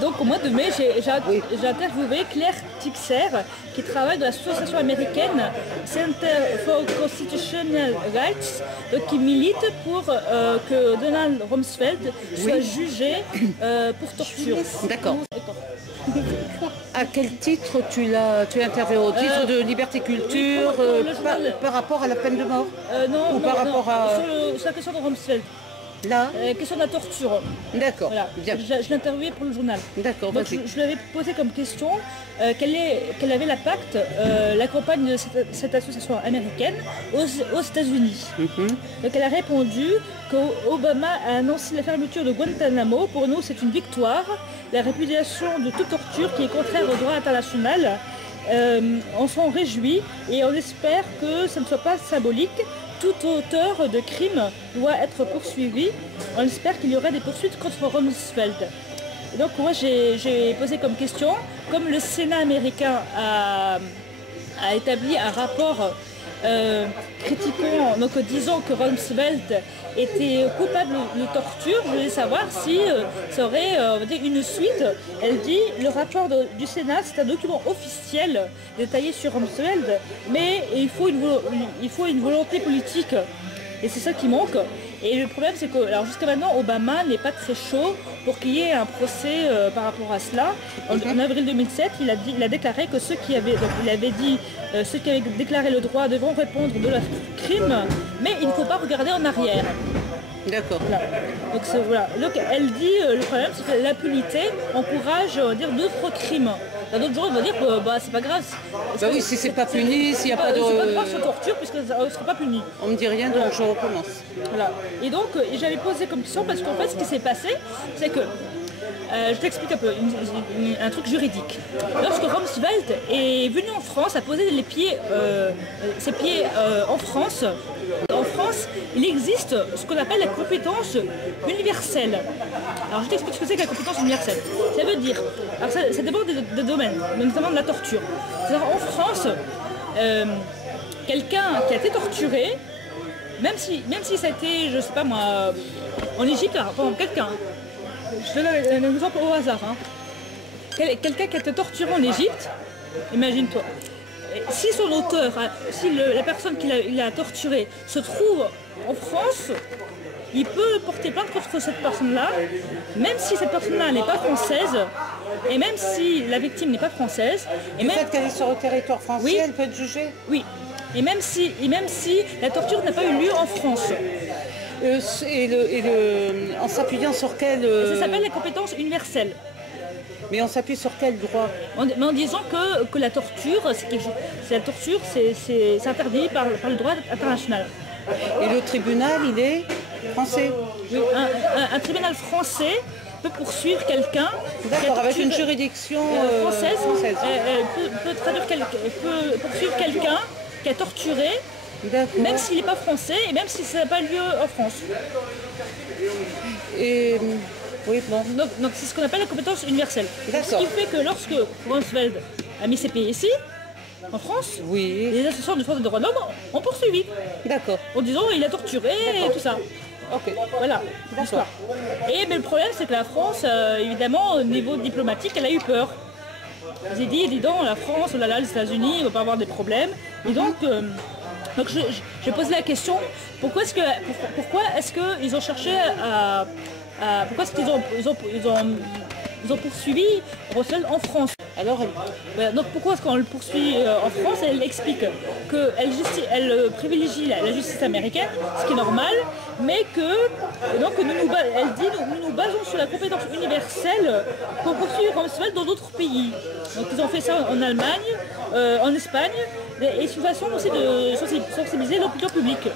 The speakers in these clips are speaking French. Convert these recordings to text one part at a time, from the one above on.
Donc au mois de mai, Oui. j'ai interviewé Claire Tixer, qui travaille dans l'association américaine Center for Constitutional Rights, donc qui milite pour que Donald Rumsfeld soit jugé pour torture. D'accord. À quel titre tu l'as interviewé? Au titre de Liberté Culture, par rapport à la peine de mort? Non, Ou par rapport à... sur la question de Rumsfeld, Là? la question de la torture. D'accord, Voilà. bien. Je l'ai interviewé pour le journal. D'accord, Donc vas-y. je lui avais posé comme question quel avait l'impact la campagne de cette association américaine aux États-Unis. Donc elle a répondu qu'Obama a annoncé la fermeture de Guantanamo. Pour nous, c'est une victoire. La répudiation de toute torture qui est contraire au droit international. On s'en réjouit et on espère que ça ne soit pas symbolique. Tout auteur de crime doit être poursuivi. On espère qu'il y aura des poursuites contre Rumsfeld. Et donc moi j'ai posé comme question, comme le Sénat américain a établi un rapport critiquant, donc disant que Rumsfeld était coupable de torture, je voulais savoir si ça aurait on va dire une suite. Elle dit le rapport du Sénat c'est un document officiel détaillé sur Rumsfeld, mais il faut une volonté politique et c'est ça qui manque. Et le problème c'est que alors jusqu'à maintenant Obama n'est pas très chaud pour qu'il y ait un procès par rapport à cela. En avril 2007, il a déclaré que ceux qui avaient déclaré le droit devront répondre de leur crime, mais il ne faut pas regarder en arrière. D'accord. Voilà. Donc, voilà. Donc elle dit le problème c'est que l'impunité encourage dire d'autres crimes. D'autres gens vont dire que bah, c'est pas grave. Bah oui, si c'est pas puni, s'il n'y a pas de... C'est pas grave sur torture puisque ça ne sera pas puni. On me dit rien, donc je recommence. Voilà. Et donc j'avais posé comme question parce qu'en fait ce qui s'est passé c'est que je t'explique un peu, un truc juridique. Lorsque Rumsfeld est venu en France, a posé ses pieds en France, il existe ce qu'on appelle la compétence universelle. Alors je t'explique ce que c'est que la compétence universelle. Ça veut dire, alors ça dépend des domaines, notamment de la torture. C'est-à-dire en France, quelqu'un qui a été torturé, même si ça a été, je sais pas moi, en Égypte, par exemple, quelqu'un, je te donne un exemple au hasard, hein. Quelqu'un qui a été torturé en Égypte, imagine-toi, si son auteur, si la personne qui l'a torturé se trouve en France, il peut porter plainte contre cette personne-là, même si cette personne-là n'est pas française, et même si la victime n'est pas française. Et Du même fait qu'elle est sur le territoire français, Oui. elle peut être jugée? Oui, et même si la torture n'a pas eu lieu en France. En s'appuyant sur quel... Ça s'appelle la compétence universelle. Mais on s'appuie sur quel droit? Mais en disant que la torture, c'est interdit par le droit international. Et le tribunal, il est français? Oui, un tribunal français peut poursuivre quelqu'un D'accord, avec une juridiction française. française. Peut poursuivre quelqu'un qui a torturé, D'accord. même s'il n'est pas français et même si ça n'a pas lieu en France. Et... Oui, bon. Donc c'est ce qu'on appelle la compétence universelle. D'accord. Ce qui fait que lorsque Rumsfeld a mis ses pieds ici, en France, Oui. les associations de défense des droits de l'homme ont poursuivi, D'accord. en disant il a torturé et tout ça. Ok. Voilà, l'histoire. Mais le problème c'est que la France, évidemment, au niveau diplomatique, elle a eu peur. J'ai dit donc la France, oh là là, les États-Unis, il ne va pas avoir des problèmes. Et donc j'ai posé la question, pourquoi est-ce qu'ils ont cherché pourquoi est-ce qu'ils ont poursuivi Rumsfeld en France? Alors, Voilà, donc pourquoi est-ce qu'on le poursuit en France? Elle explique qu'elle privilégie la justice américaine, ce qui est normal, mais que donc elle dit nous nous basons sur la compétence universelle pour poursuivre Rumsfeld dans d'autres pays. Donc ils ont fait ça en Allemagne, en Espagne, et c'est une façon aussi de sensibiliser l'opinion publique.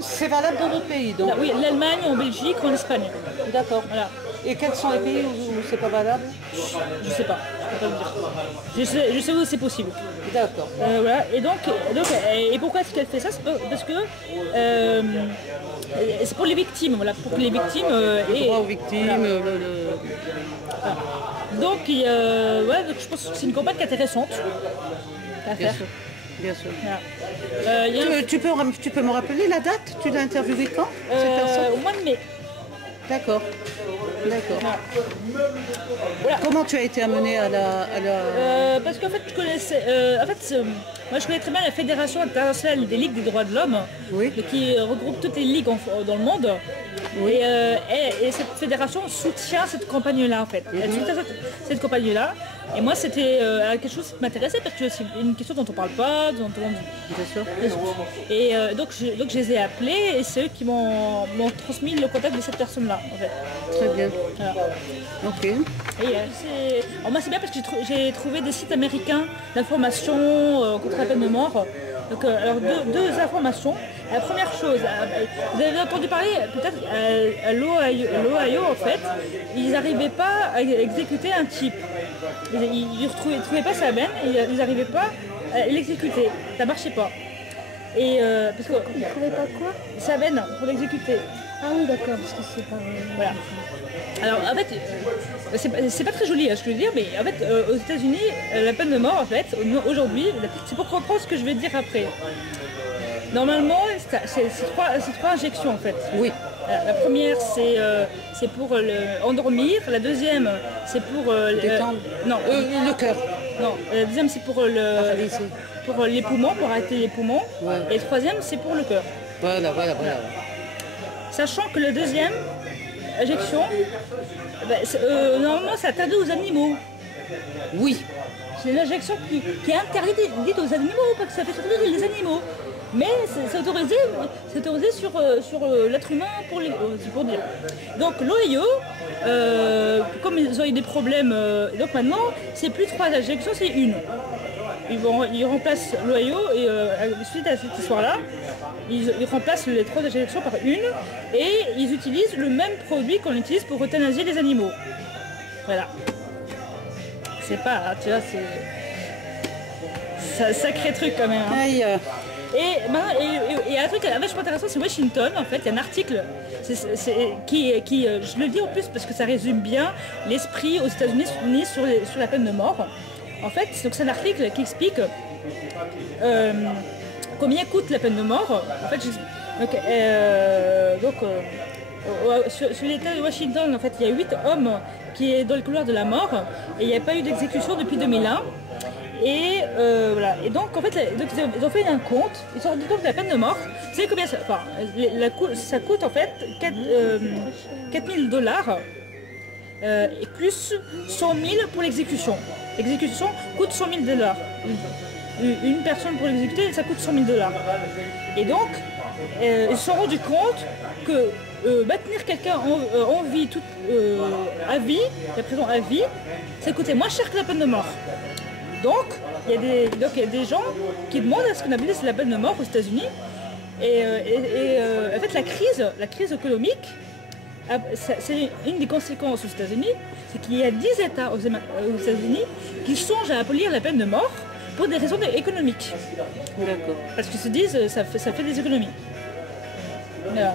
c'est valable dans d'autres pays, donc? Oui, l'Allemagne, en Belgique, en Espagne. D'accord. Voilà. Et quels sont les pays où c'est pas valable? Je sais pas, je peux pas le dire. Je sais où c'est possible. D'accord. Voilà. Et pourquoi est-ce qu'elle fait ça? C'est parce que c'est pour les victimes, voilà, pour que les victimes Le droit aux victimes, voilà. Voilà. Donc, donc je pense que c'est une campagne intéressante à Bien faire. sûr. Bien sûr. Voilà. Tu peux me rappeler la date? Tu l'as interviewé quand, cette personne? Au mois de mai. D'accord. D'accord. Voilà. Comment tu as été amené à la... Parce qu'en fait, je connaissais... moi, je connais très bien la Fédération internationale des ligues des droits de l'homme, Oui. qui regroupe toutes les ligues dans le monde. Oui. Et cette fédération soutient cette campagne-là, en fait. Elle soutient cette campagne-là. Et moi, c'était quelque chose qui m'intéressait parce que c'est une question dont on parle pas, dont on... Bien sûr. Et donc je les ai appelés et c'est eux qui m'ont transmis le contact de cette personne-là, en fait. Très bien. Voilà. Ok. Et alors moi c'est bien parce que j'ai trouvé des sites américains d'information contre la peine de mort. Donc alors deux informations. La première chose, vous avez entendu parler peut-être à l'Ohio en fait, ils n'arrivaient pas à exécuter un type. Ils ne trouvaient pas sa veine, ils n'arrivaient pas à l'exécuter. Ça ne marchait pas. Et parce que Ils ne trouvaient pas quoi? sa veine pour l'exécuter. Ah oui, d'accord, parce que c'est pas... Voilà. Alors en fait, c'est pas très joli ce que je veux dire, mais en fait aux États-Unis, la peine de mort en fait, aujourd'hui, c'est pour comprendre ce que je vais dire après. Normalement, c'est trois injections en fait. Oui. La première c'est pour endormir, la deuxième c'est pour Détendre. non, Le cœur. non, la deuxième c'est pour les poumons, pour arrêter les poumons, Ouais. et le troisième c'est pour le cœur. Voilà. Sachant que la deuxième injection, normalement c'est interdit aux animaux. Oui. C'est une injection qui est interdite aux animaux, parce que ça fait souffrir les animaux. Mais c'est autorisé sur l'être humain pour dire. Donc l'Ohio, comme ils ont eu des problèmes, donc maintenant c'est plus 3 injections, c'est une. Ils remplacent l'Ohio et suite à cette histoire-là, ils remplacent les 3 injections par une et ils utilisent le même produit qu'on utilise pour euthanasie les animaux. Voilà. C'est pas, tu vois, c'est un sacré truc quand même. Hein. Aïe. Et un truc vachement intéressant, c'est Washington, en fait, il y a un article qui je le dis en plus parce que ça résume bien l'esprit aux États-Unis sur la peine de mort. En fait, c'est un article qui explique combien coûte la peine de mort. En fait, sur l'État de Washington, en fait, il y a 8 hommes qui est dans le couloir de la mort et il n'y a pas eu d'exécution depuis 2001. Et voilà. Et donc en fait, ils ont fait un compte. Ils se sont rendus compte que la peine de mort, c'est combien ça, enfin, ça coûte en fait 4 000 $ et plus 100 000 pour l'exécution. L'exécution coûte 100 000 $. Une personne pour l'exécuter, ça coûte 100 000 $. Et donc, ils se sont rendus compte que maintenir quelqu'un en vie, à vie, la prison à vie, ça coûtait moins cher que la peine de mort. Donc, il y a des gens qui demandent à ce qu'on abolisse la peine de mort aux États-Unis. Et en fait, la crise économique, c'est une des conséquences aux États-Unis, c'est qu'il y a 10 États aux États-Unis qui songent à abolir la peine de mort pour des raisons économiques. D'accord. Parce qu'ils se disent ça fait des économies. Voilà.